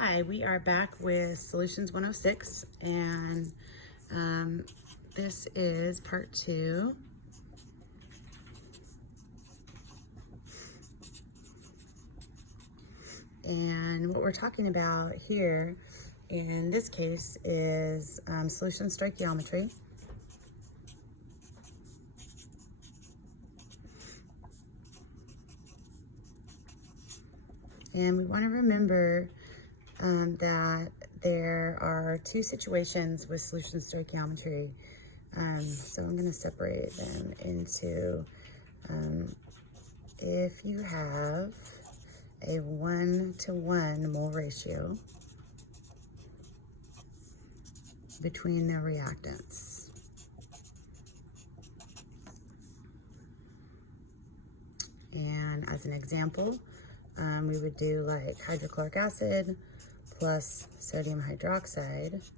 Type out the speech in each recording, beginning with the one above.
Hi, we are back with Solutions 106, and this is part 2. And what we're talking about here in this case is solution stoichiometry. And we want to remember that there are two situations with solution stoichiometry. So I'm going to separate them into if you have a 1-to-1 mole ratio between the reactants. And as an example, we would do like hydrochloric acid plus sodium hydroxide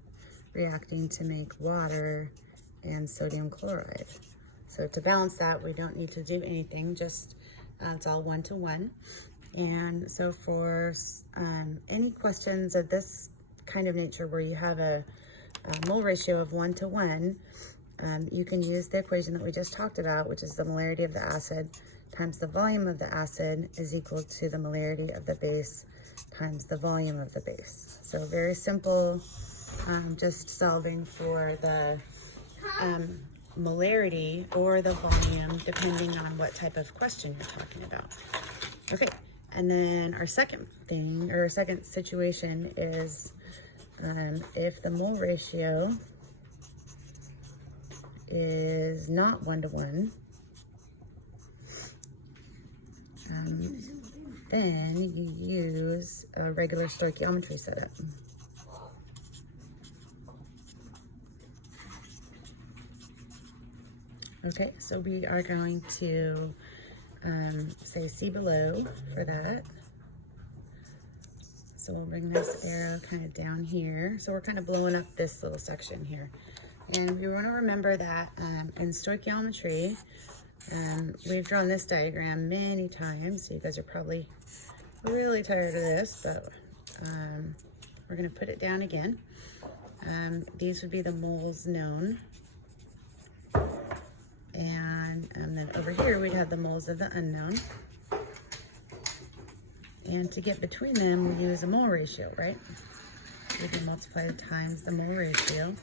reacting to make water and sodium chloride. So to balance that, we don't need to do anything, just it's all 1-to-1. And so for any questions of this kind of nature where you have a mole ratio of 1-to-1, you can use the equation that we just talked about, which is the molarity of the acid times the volume of the acid is equal to the molarity of the base times the volume of the base. So very simple, just solving for the molarity or the volume depending on what type of question you're talking about. Okay, and then our second thing, or second situation is if the mole ratio is not 1-to-1, then you use a regular stoichiometry setup. Okay, so we are going to say see below for that. So we'll bring this arrow kind of down here. So we're kind of blowing up this little section here. And we want to remember that in stoichiometry, we've drawn this diagram many times, so you guys are probably really tired of this, but we're going to put it down again. These would be the moles known. And then over here, we'd have the moles of the unknown. And to get between them, we use a mole ratio, right? We can multiply times the mole ratio,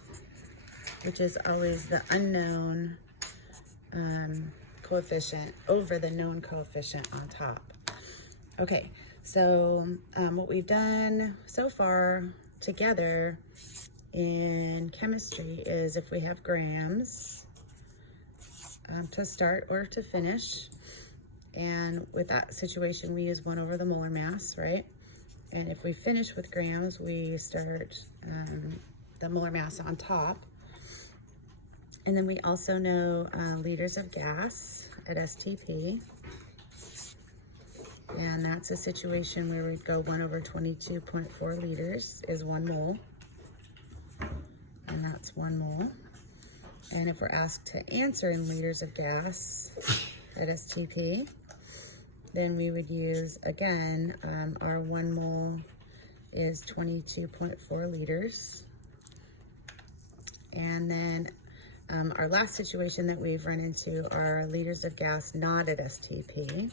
which is always the unknown coefficient over the known coefficient on top. Okay, so what we've done so far together in chemistry is if we have grams to start or to finish, and with that situation we use 1 over the molar mass, right? And if we finish with grams, we start the molar mass on top. And then we also know liters of gas at STP. And that's a situation where we'd go 1 over 22.4 liters is 1 mole. And that's 1 mole. And if we're asked to answer in liters of gas at STP, then we would use, again, our 1 mole is 22.4 liters. And then our last situation that we've run into are liters of gas not at STP.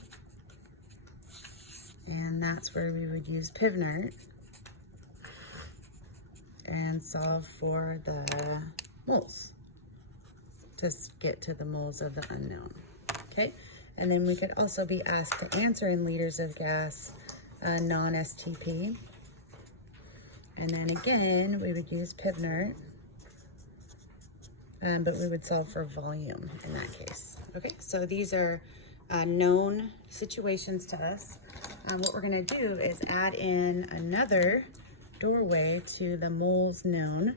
And that's where we would use Pivnert and solve for the moles to get to the moles of the unknown. Okay, and then we could also be asked to answer in liters of gas non-STP. And then again, we would use Pivnert. But we would solve for volume in that case. Okay, so these are known situations to us. What we're going to do is add in another doorway to the moles known,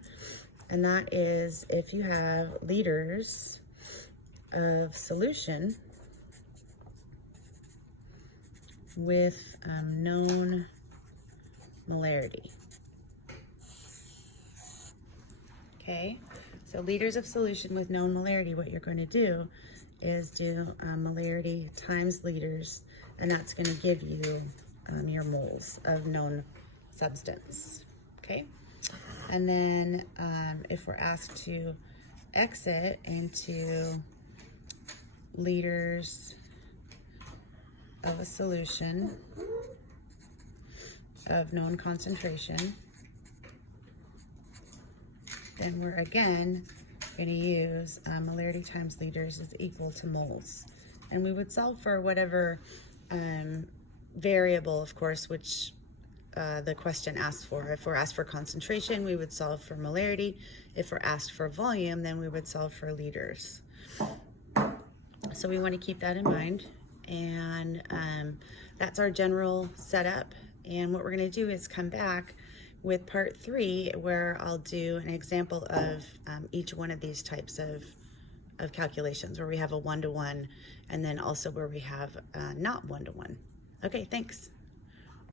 and that is if you have liters of solution with known molarity. Okay. So liters of solution with known molarity, what you're going to do is do molarity times liters, and that's going to give you your moles of known substance, okay? And then if we're asked to exit into liters of a solution of known concentration, then we're again going to use molarity times liters is equal to moles. And we would solve for whatever variable, of course, which the question asks for. If we're asked for concentration, we would solve for molarity. If we're asked for volume, then we would solve for liters. So we want to keep that in mind. And that's our general setup. And what we're going to do is come back with part 3, where I'll do an example of each one of these types of calculations, where we have a 1-to-1, and then also where we have not 1-to-1. Okay, thanks.